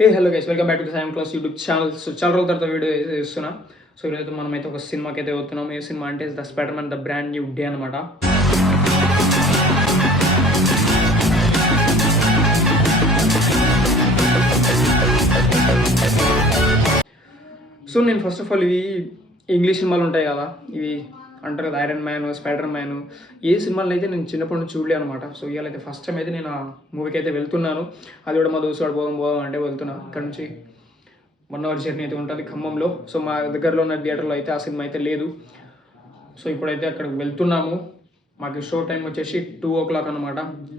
Hey hello guys, welcome back to same class YouTube channel. So చాలా రోజుల తర్వాత video చేస్తున్నా. సో ఈరోజు మనమైతే ఒక సినిమాకి అయితే పోతున్నాం. ఏ సినిమా అంటే the spider man the brand new day అనమాట. సో నేను ఫస్ట్ ఆఫ్ ఆల్ ఇవి ఇంగ్లీష్ సినిమాలు ఉంటాయి కదా, ఇవి అంటారు కదా ఐరన్ మ్యాన్, స్పైడర్ మ్యాన్, ఏ సినిమాలు అయితే నేను చిన్నప్పటి నుంచి చూడలే అనమాట. సో ఇవాళ అయితే ఫస్ట్ టైం అయితే నేను ఆ మూవీకి అయితే వెళ్తున్నాను. అది కూడా మా దోస్తు పోదాం అంటే వెళ్తున్నా. ఇక్కడ నుంచి 1 అవర్ జర్నీ అయితే ఉంటుంది ఖమ్మంలో. సో మా దగ్గరలో ఉన్న థియేటర్లో అయితే ఆ సినిమా అయితే లేదు. సో ఇప్పుడైతే అక్కడికి వెళ్తున్నాము. మాకు షో టైం వచ్చేసి 2 o'clock అనమాట.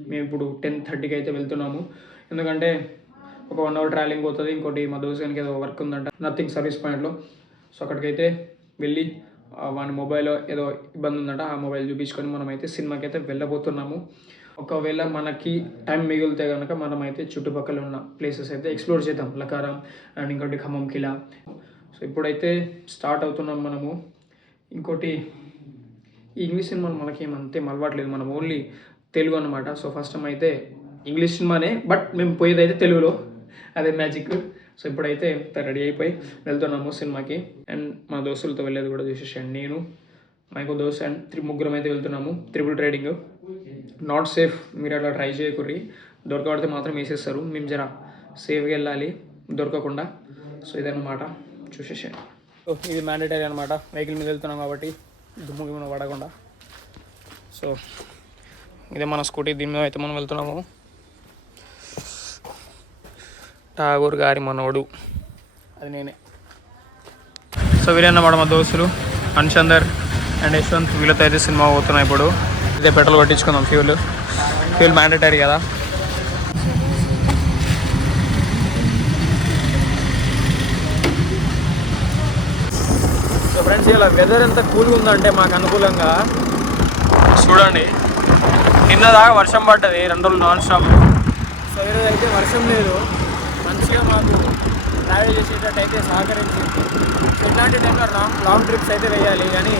మేము ఇప్పుడు 10:30కి అయితే వెళ్తున్నాము. ఎందుకంటే ఒక 1 hour ట్రావెలింగ్ పోతుంది. ఇంకోటి మా దోస్తుగానికి ఏదో వర్క్ ఉందంట నథింగ్ సర్వీస్ పాయింట్లో. సో అక్కడికైతే వెళ్ళి వాని మొబైల్ ఏదో ఇబ్బంది ఉందంట, ఆ మొబైల్ చూపించుకొని మనమైతే సినిమాకి అయితే వెళ్ళబోతున్నాము. ఒకవేళ మనకి టైం మిగిలితే కనుక మనమైతే చుట్టుపక్కల ఉన్న ప్లేసెస్ అయితే ఎక్స్ప్లోర్ చేద్దాం. లకారం అండ్ ఇంకోటి ఖమ్మం కిలా. సో ఇప్పుడైతే స్టార్ట్ అవుతున్నాం మనము. ఇంకోటి ఈ ఇంగ్లీష్ సినిమాలు మనకేమంతే అలవాట్లేదు, మనం ఓన్లీ తెలుగు అనమాట. సో ఫస్ట్ టైం అయితే ఇంగ్లీష్ సినిమానే, బట్ మేము పోయేది అయితే తెలుగులో, అదే మ్యాజిక్. సో ఇప్పుడైతే రెడీ అయిపోయి వెళ్తున్నాము సినిమాకి. అండ్ మా దోస్తులతో వెళ్ళేది కూడా చూసేసాను. నేను మా ఇంకో దోస్త్ అండ్ ముగ్గురం అయితే వెళ్తున్నాము. ట్రిపుల్ ట్రేడింగ్ నాట్ సేఫ్, మీరు అట్లా ట్రై చేయకుర్రి. దొరకబడితే మాత్రం వేసేస్తారు. మేము జర సేఫ్గా వెళ్ళాలి దొరకకుండా. సో ఇదన్నమాట, చూసేసాను. సో ఇది మ్యాండేటరీ అనమాట, వెహికల్ మీద వెళ్తున్నాం కాబట్టి దుమ్ము గిమ్ము పడకుండా. సో ఇదే మన స్కూటీ, దీని మీద అయితే మనం వెళ్తున్నాము. ఠాగూర్ గారి మనోడు అది నేనే. సో వీరన్నమాట మా దోస్తులు అన్షందర్ అండ్ యశ్వంత్, వీళ్ళతో అయితే సినిమా పోతున్నాయి. ఇప్పుడు ఇదే పెట్రోల్ కొట్టించుకుందాం. ఫ్యూల్ మ్యాండేటరీ కదా. సో ఫ్రెండ్స్, ఇలా వెదర్ ఎంత కూల్గా ఉందంటే మాకు అనుకూలంగా. చూడండి, నిన్నదాకా వర్షం పడ్డది 2 రోజులు నాన్ స్టాప్. సో ఈరోజు అయితే వర్షం లేదు, మంచిగా మాకు ట్రావెల్ చేసేటట్టు అయితే సహకరించింది. ఇట్లాంటి టైంలో లాంగ్ ట్రిప్స్ అయితే వేయాలి. కానీ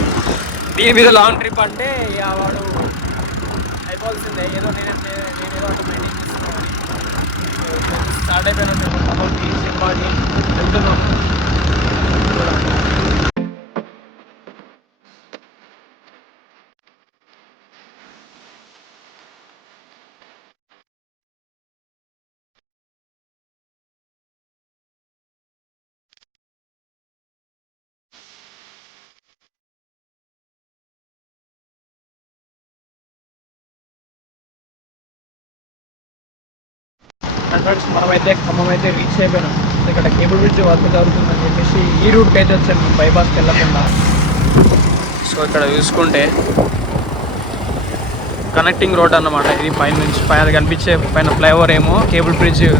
దీని మీద లాంగ్ ట్రిప్ అంటే వాడు అయిపోవాల్సిందే. ఏదో నేనేదో అటు మెయింటైన్ చేస్తున్నాను. స్టార్ట్ అయిపోయినాం మేము కాబట్టి సినిమాకి వెళ్తున్నాం. ఫ్రెండ్స్, మనమైతే ఖమ్మం అయితే రీచ్ అయిపోయినాం. ఇక్కడ కేబుల్ బ్రిడ్జ్ వర్క్ జరుగుతుందని చెప్పేసి ఈ రూట్కి అయితే వచ్చాను, బైపాస్కి వెళ్ళకుండా. సో ఇక్కడ చూసుకుంటే కనెక్టింగ్ రోడ్ అన్నమాట ఇది. పైన నుంచి పైన కనిపించే పైన ఫ్లైఓవర్ ఏమో కేబుల్ బ్రిడ్జ్ ఇది.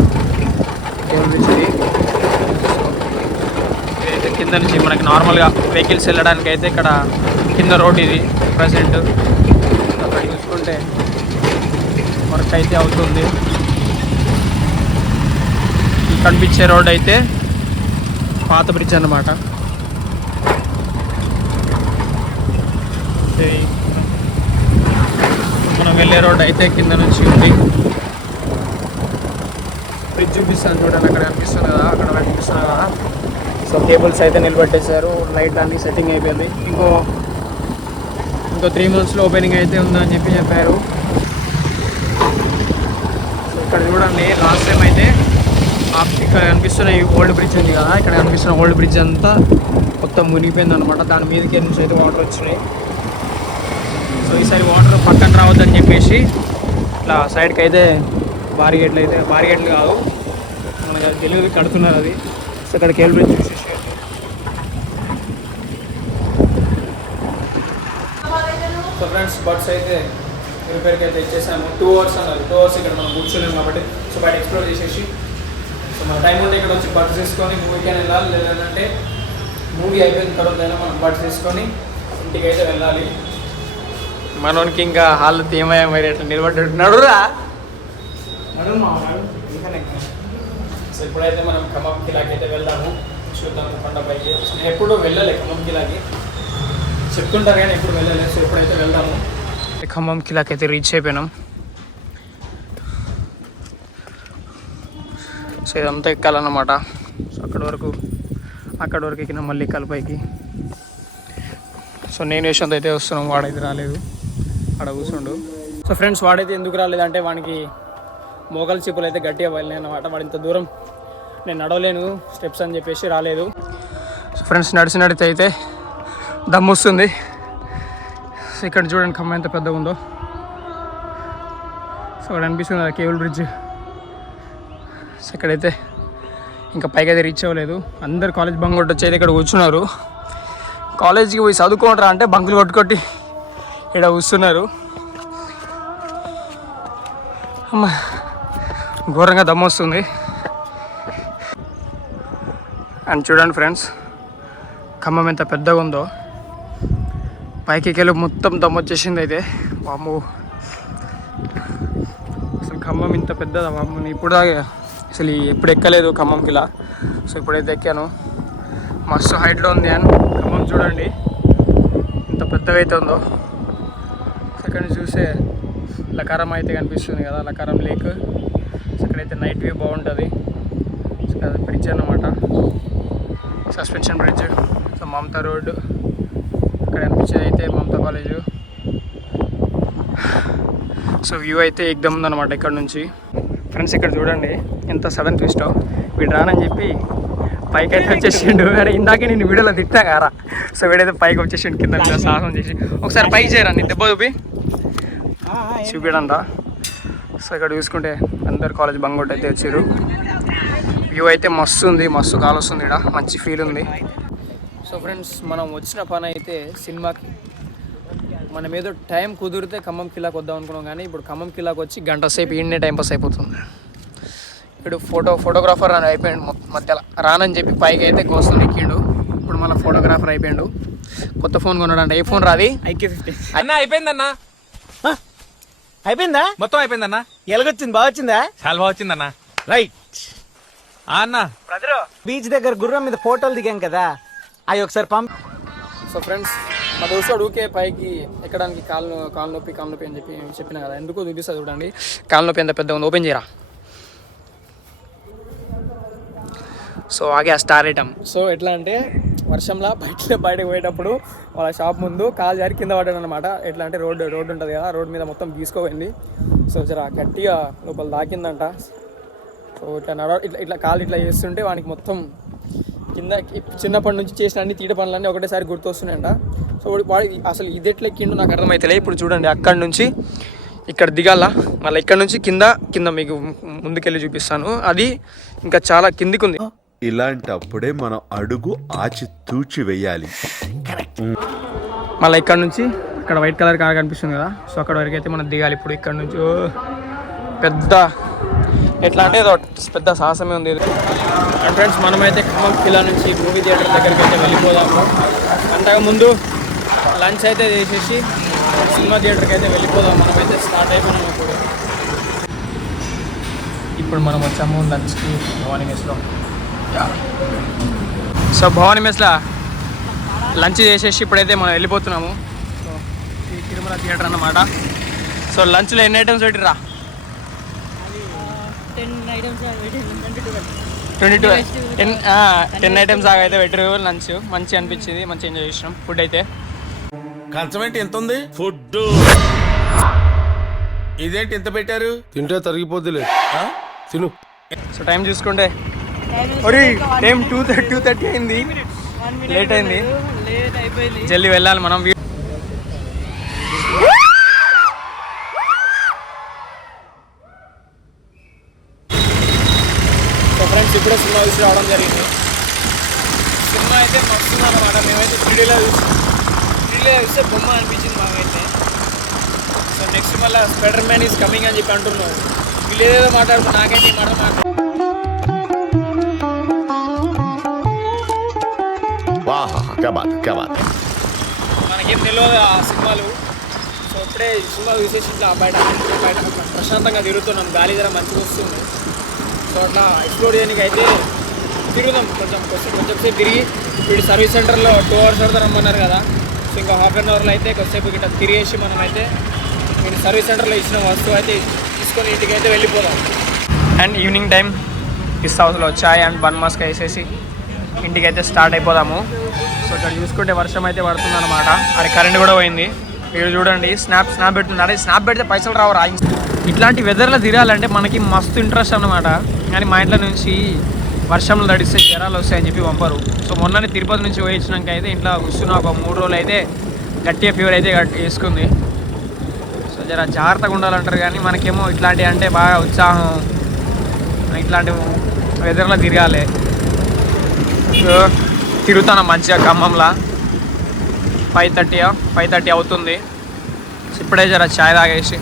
ఇదైతే కింద నుంచి మనకి నార్మల్గా వెహికల్స్ వెళ్ళడానికి అయితే ఇక్కడ కింద రోడ్ ఇది ప్రజెంట్. అక్కడ చూసుకుంటే వర్క్ అయితే అవుతుంది. కనిపించే రోడ్ అయితే పాత బ్రిడ్జ్ అన్నమాట. మనం వెళ్ళే రోడ్ అయితే కింద నుంచి ఉంది. బ్రిడ్జ్ చూపిస్తాను చూడండి, అక్కడ కనిపిస్తుంది కదా, అక్కడ కనిపిస్తుంది కదా. సో కేబుల్స్ అయితే నిలబెట్టేశారు, లైట్ అన్నీ సెట్టింగ్ అయిపోయింది. ఇంకో 3 monthsలో ఓపెనింగ్ అయితే ఉందని చెప్పారు. సో ఇక్కడ చూడండి, లాస్ట్ టైం అయితే ఇక్కడ కనిపిస్తున్న ఈ ఓల్డ్ బ్రిడ్జ్ ఉంది కదా, ఇక్కడ కనిపిస్తున్న ఓల్డ్ బ్రిడ్జ్ అంతా మొత్తం మునిగిపోయింది అనమాట. దాని మీదకి నుంచి అయితే వాటర్ వచ్చినాయి. సో ఈసారి వాటర్ పక్కన రావద్దని చెప్పేసి ఇట్లా సైడ్కి అయితే బారిగేట్లు కాదు, మనకు అది తెలియదు, కడుతున్నారు అది. సో ఇక్కడ కేబుల్ బ్రిడ్జ్ చూసేసి సో ఫ్రెండ్స్, బట్స్ అయితే రిపేర్కి అయితే ఇచ్చేసాము. 2 hours అన్నారు. 2 hours ఇక్కడ మనం కూర్చోలేము కాబట్టి సో బయట ఎక్స్ప్లోర్ చేసేసి, సో మన టైం ఉంటే ఇక్కడ వచ్చి బట్స్ తీసుకొని మూవీకి వెళ్ళాలి. లేదంటే మూవీ అయిపోయిన తర్వాత అయినా మనం బట్స్ తీసుకొని ఇంటికి అయితే వెళ్ళాలి. మనోనికి ఇంకా హాల్ ఏమయ్యా మరి ఎట్లా నిలబడ్డాడు రా. సో ఇప్పుడైతే మనం ఖమ్మం కిలాకి అయితే వెళ్దాము. చూద్దాము కొండపైకి. నేను ఎప్పుడు వెళ్ళలే ఖమ్మం కిలాకి, చెప్తుంటారు కానీ ఎప్పుడు వెళ్ళలేదు. సో ఎప్పుడైతే వెళ్దాము. ఖమ్మం కిలాకి అయితే రీచ్ అయిపోయినాం. సో ఇదంతా ఎక్కాలన్నమాట. సో అక్కడి వరకు ఎక్కిన మళ్ళీ ఎక్కాలి. సో నేను యశ్వంత్ అయితే వస్తున్నాం, వాడైతే రాలేదు, ఆడ కూర్చుండు. సో ఫ్రెండ్స్, వాడైతే ఎందుకు రాలేదంటే వానికి మోకాలు చిప్పులు అయితే గట్టిగా వెళ్ళినాయి అన్నమాట. వాడు ఇంత దూరం నేను నడవలేను స్టెప్స్ అని చెప్పేసి రాలేదు. సో ఫ్రెండ్స్, నడిచినడితే అయితే దమ్ము వస్తుంది. సో ఇక్కడ చూడండి ఖమ్మం ఎంత పెద్దగా ఉందో. సో అక్కడ అనిపిస్తుంది ఆ కేబుల్ బ్రిడ్జ్. సో ఇక్కడైతే ఇంకా పైకి అయితే రీచ్ అవ్వలేదు. అందరు కాలేజ్ బంక్ కొట్టి వచ్చి అయితే ఇక్కడ కూర్చున్నారు. కాలేజీకి పోయి చదువుకుంటారా అంటే బంకులు కొట్టుకొట్టి ఇక్కడ కూర్చున్నారు. అమ్మ ఘోరంగా దమ్ము వస్తుంది. అండ్ చూడండి ఫ్రెండ్స్, ఖమ్మం ఎంత పెద్దగా ఉందో. పైకి వెళ్ళి మొత్తం దమ్ము వచ్చేసింది అయితే. వాము, అసలు ఖమ్మం ఇంత పెద్దదా వాము. ఇప్పుడు అసలు ఎప్పుడు ఎక్కలేదు ఖమ్మంకి ఇలా. సో ఇప్పుడైతే ఎక్కాను. మస్తు హైట్లో ఉంది. అని ఖమ్మం చూడండి ఇంత పెద్దగా అయితే ఉందో. ఇక్కడ నుంచి చూస్తే లకారం అయితే కనిపిస్తుంది కదా, లకారం లేక్. సో ఇక్కడైతే నైట్ వ్యూ బాగుంటుంది. సో అది బ్రిడ్జ్ అన్నమాట, suspension bridge. So Mamata road అక్కడ కనిపించేది అయితే మమతా కాలేజు. సో వ్యూ అయితే ఎగ్దమ్ ఉందన్నమాట ఇక్కడ నుంచి. ఫ్రెండ్స్ ఇక్కడ చూడండి ఎంత సడన్ ట్విస్టో. వీడు రానని చెప్పి పైకి అయితే వచ్చేసిండు. అరే ఇందాకే నేను వీడియోలో తిట్టా కారా. సో వీడైతే పైకి వచ్చేసిండు, కింద మీద సాహసం చేసి. ఒకసారి పైకి చేయరా, నీ దెబ్బ చూపిడంట. సో ఇక్కడ చూసుకుంటే అందరు కాలేజ్ బంక్ కొట్టి అయితే వచ్చారు. వ్యూ అయితే మస్తు ఉంది, మస్తు కాల్ వస్తుంది, ఇక్కడ మంచి ఫీల్ ఉంది. సో ఫ్రెండ్స్, మనం వచ్చిన పని అయితే సినిమాకి. మనం ఏదో టైం కుదిరితే ఖమ్మం కిల్లాకి వద్దాం అనుకున్నాం, కానీ ఇప్పుడు ఖమ్మం కిల్లాకి వచ్చి గంట సేపు ఈయనే టైం పాస్ అయిపోతుంది. ఇప్పుడు ఫోటోగ్రాఫర్ అని అయిపోయాడు మధ్యలో. రానని చెప్పి పైకి అయితే కోసం ఎక్కిండు. ఇప్పుడు మళ్ళీ ఫోటోగ్రాఫర్ అయిపోయాడు. కొత్త ఫోన్ కొన్నాడంట. ఏ ఫోన్ రాది? IQ50 అన్న. అయిపోయిందన్నా, అయిపోయిందా? మొత్తం అయిపోయిందన్నా. ఎలాగొచ్చింది? బాగా వచ్చిందా? చాలా బాగా వచ్చిందన్నా. రైట్ అన్న, బీచ్ దగ్గర గుర్రం మీద ఫోటోలు దిగాం కదా, అవి ఒకసారి సో ఫ్రెండ్స్, మా దోస్తుడు ఊకే పైకి ఎక్కడానికి కాలు నొప్పి అని చెప్పిన కదా. ఎందుకో చూపిస్తా చూడండి. కాలు నొప్పి ఎంత పెద్ద ఉంది. ఓపెన్ చేయరా. సో ఆగే ఆ స్టార్ ఐటమ్. సో ఎట్లా అంటే వర్షంలో బయటకు పోయేటప్పుడు వాళ్ళ షాప్ ముందు కాలు జారి కింద పడ్డాడు అనమాట. ఎట్లా అంటే రోడ్డు ఉంటుంది కదా, రోడ్డు మీద మొత్తం గీసుకోపోయింది. సో జర గట్టిగా లోపల దాకిందంట. సో ఇట్లా కాలు ఇట్లా చేస్తుంటే వానికి మొత్తం కింద చిన్నప్పటి నుంచి చేసిన అన్ని తీట పనులన్నీ ఒకటేసారి గుర్తొస్తున్నాయంట. సో వాడు అసలు ఇది ఎట్లా ఎక్కిండు నాకు అర్థమైతలే. ఇప్పుడు చూడండి, అక్కడి నుంచి ఇక్కడ దిగాల, మళ్ళీ ఇక్కడ నుంచి కింద మీకు ముందుకెళ్ళి చూపిస్తాను. అది ఇంకా చాలా కిందికి ఉంది. ఇలాంటప్పుడే మనం అడుగు ఆచి తూచి వేయాలి. మళ్ళీ ఇక్కడ నుంచి ఇక్కడ వైట్ కలర్ కార్ కనిపిస్తుంది కదా, సో అక్కడ వరకు అయితే మనం దిగాలి. ఇప్పుడు ఇక్కడ నుంచి పెద్ద ఎట్లా అంటే ఏదో పెద్ద సాహసమే ఉంది. అండ్ ఫ్రెండ్స్, మనమైతే ఖమ్మం కిలా నుంచి మూవీ థియేటర్ దగ్గరికి అయితే వెళ్ళిపోదాము. అంతకు ముందు లంచ్ అయితే చేసేసి సినిమా థియేటర్కి అయితే వెళ్ళిపోదాం. మనమైతే స్టార్ట్ అయిపోయినాము. ఇప్పుడు మనం వచ్చాము లంచ్కి భవానీ మెస్లో. సో భవానీ మెస్లో లంచ్ చేసేసి ఇప్పుడైతే మనం వెళ్ళిపోతున్నాము. సో ఈ తిరుమల థియేటర్ అన్నమాట. సో లంచ్లో ఎన్ని ఐటమ్స్ పెట్టిరా? 10 ఐటమ్స్ దాకా అయితే పెట్టరు. లంచ్ మంచి అనిపించింది, మంచి ఎంజాయ్ చేసినాం. ఫుడ్ అయితే కంచమేంటి ఎంత ఉంది? ఫుడ్ ఇదేంటి ఎంత పెట్టారు? తింటే తరిగిపోద్దిలే, తిను. సో టైం చూసుకుంటే టైం 2:30 అయింది. లేట్ అయింది, జల్దీ వెళ్ళాలి మనం. సో ఫ్రెండ్స్, ఇప్పుడే సినిమా చూసి రావడం జరిగింది. సినిమా అయితే మస్తు అన్నమాట. మేమైతే 3Dలో చూస్తే బొమ్మ అనిపించింది మాకైతే. సో నెక్స్ట్ మళ్ళీ స్పైడర్ మ్యాన్ ఈజ్ కమింగ్ అని చెప్పి అంటున్నావు. వీళ్ళు ఏదేదో మాట్లాడుకున్నా, నాకైతే మాట మనకేం తెలియదు ఆ సినిమాలు. సో ఇప్పుడే సినిమా చూసేసి ఇట్లా బయట ప్రశాంతంగా తిరుగుతున్నాం. గాలి ధర మంచిగా వస్తుంది. సో అట్లా ఎక్స్ప్లోర్ చేయడానికి అయితే తిరుగుదాం. కొంచెం సేపు తిరిగి వీడి సర్వీస్ సెంటర్లో 2 hours వరకు రమ్మన్నారు కదా. సో ఇంకా ½ an hourలో అయితే కొద్దిసేపు ఇట్లా తిరిగేసి మనమైతే సర్వీస్ సెంటర్లో ఇచ్చిన వస్తువు అయితే తీసుకొని ఇంటికి అయితే వెళ్ళిపోదాం. అండ్ ఈవినింగ్ టైం పిస్తా హౌస్లో చాయ్ అండ్ బన్ మస్క్ వేసేసి ఇంటికి అయితే స్టార్ట్ అయిపోదాము. సో ఇక్కడ చూసుకుంటే వర్షం అయితే పడుతుంది అనమాట. అది కరెంట్ కూడా పోయింది. మీరు చూడండి స్నాప్ పెడుతున్నారు. స్నాప్ పెడితే పైసలు రావు. ఇట్లాంటి వెదర్లో తిరగాలంటే మనకి మస్తు ఇంట్రెస్ట్ అనమాట. కానీ మా ఇంట్లో నుంచి వర్షంలో తడిస్తే జ్వరాలు వస్తాయని చెప్పి పంపరు. సో మొన్ననే తిరుపతి నుంచి పోయించినాక అయితే ఇంట్లో కూర్చున్న ఒక 3 రోజులు అయితే గట్టిగా ఫీవర్ అయితే వేసుకుంది. సో జర జాగ్రత్తగా ఉండాలంటారు కానీ మనకేమో ఇట్లాంటివి అంటే బాగా ఉత్సాహం. ఇట్లాంటి వెదర్లో తిరగాలి. సో తిరుగుతాను మంచిగా ఖమ్మంలో 5:30 అవుతుంది. ఇప్పుడే జర ఛాయ్ తాగేసి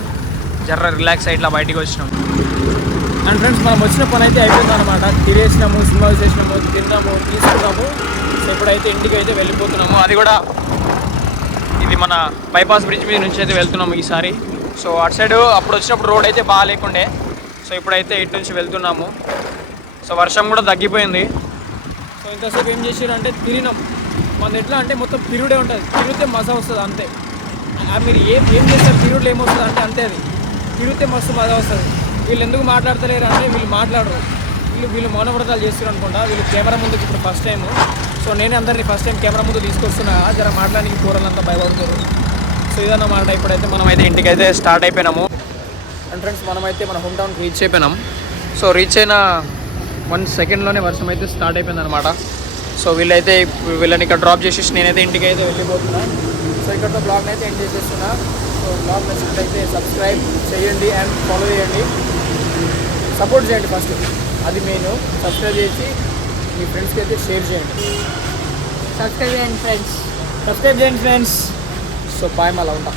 జర రిలాక్స్ అయ్యి ఇట్లా బయటికి వచ్చినాం. అండ్ ఫ్రెండ్స్ మనం వచ్చిన పని అయితే అయిపోయింది అనమాట. తిరిగేసినాము, సినిమా చేసినాము, తిన్నాము, తీసుకున్నాము. సో ఇప్పుడైతే ఇంటికి అయితే వెళ్ళిపోతున్నాము. అది కూడా ఇది మన బైపాస్ బ్రిడ్జ్ మీద నుంచి అయితే వెళ్తున్నాము ఈసారి. సో అటు సైడ్ అప్పుడు వచ్చినప్పుడు రోడ్ అయితే బాగా లేకుండే. సో ఇప్పుడైతే ఇటు నుంచి వెళ్తున్నాము. సో వర్షం కూడా తగ్గిపోయింది. సో ఇంతసేపు ఏం చేసారంటే తిరిగినాం. మన ఎట్లా అంటే మొత్తం తిరుగుడే ఉంటుంది. తిరిగితే మజా వస్తుంది అంతే. మీరు ఏం చేస్తారు తిరుగుడులో ఏమొస్తుంది అంటే అంతే. అది తిరిగితే మస్తు మజా వస్తుంది. వీళ్ళు ఎందుకు మాట్లాడతలేరు అంటే వీళ్ళు మాట్లాడరు. వీళ్ళు మౌనవ్రతాలు చేస్తున్నారు అనుకుంటా. వీళ్ళు కెమెరా ముందుకు ఇప్పుడు ఫస్ట్ టైం. సో నేనే అందరినీ ఫస్ట్ టైం కెమెరా ముందు తీసుకొస్తున్నా. జర మాట్లాడానికి కూరలంతా భయపడుతారు. సో ఇదన్నమాట. ఇప్పుడైతే మనమైతే ఇంటికి అయితే స్టార్ట్ అయిపోయినాము. అండ్ ఫ్రెండ్స్ మనమైతే మన హోమ్ టౌన్కి రీచ్ అయిపోయినాం. సో రీచ్ అయిన 1 సెకండ్లోనే వర్షం అయితే స్టార్ట్ అయిపోయింది అనమాట. సో వీళ్ళని ఇక్కడ డ్రాప్ చేసేసి నేనైతే ఇంటికి అయితే వెళ్ళిపోతున్నా. సో ఇక్కడతో బ్లాగ్ని అయితే ఎండ్ చేసేస్తున్నా. సో బ్లాగ్ నచ్చినట్లయితే సబ్స్క్రైబ్ చేయండి అండ్ ఫాలో చేయండి. సపోర్ట్ చేయండి ఫస్ట్, అది మెయిన్. సబ్స్క్రైబ్ చేసి మీ ఫ్రెండ్స్కి అయితే షేర్ చేయండి. సబ్స్క్రైబ్ చేయండి ఫ్రెండ్స్. సో బాయ్, మళ్ళీ ఉంటా.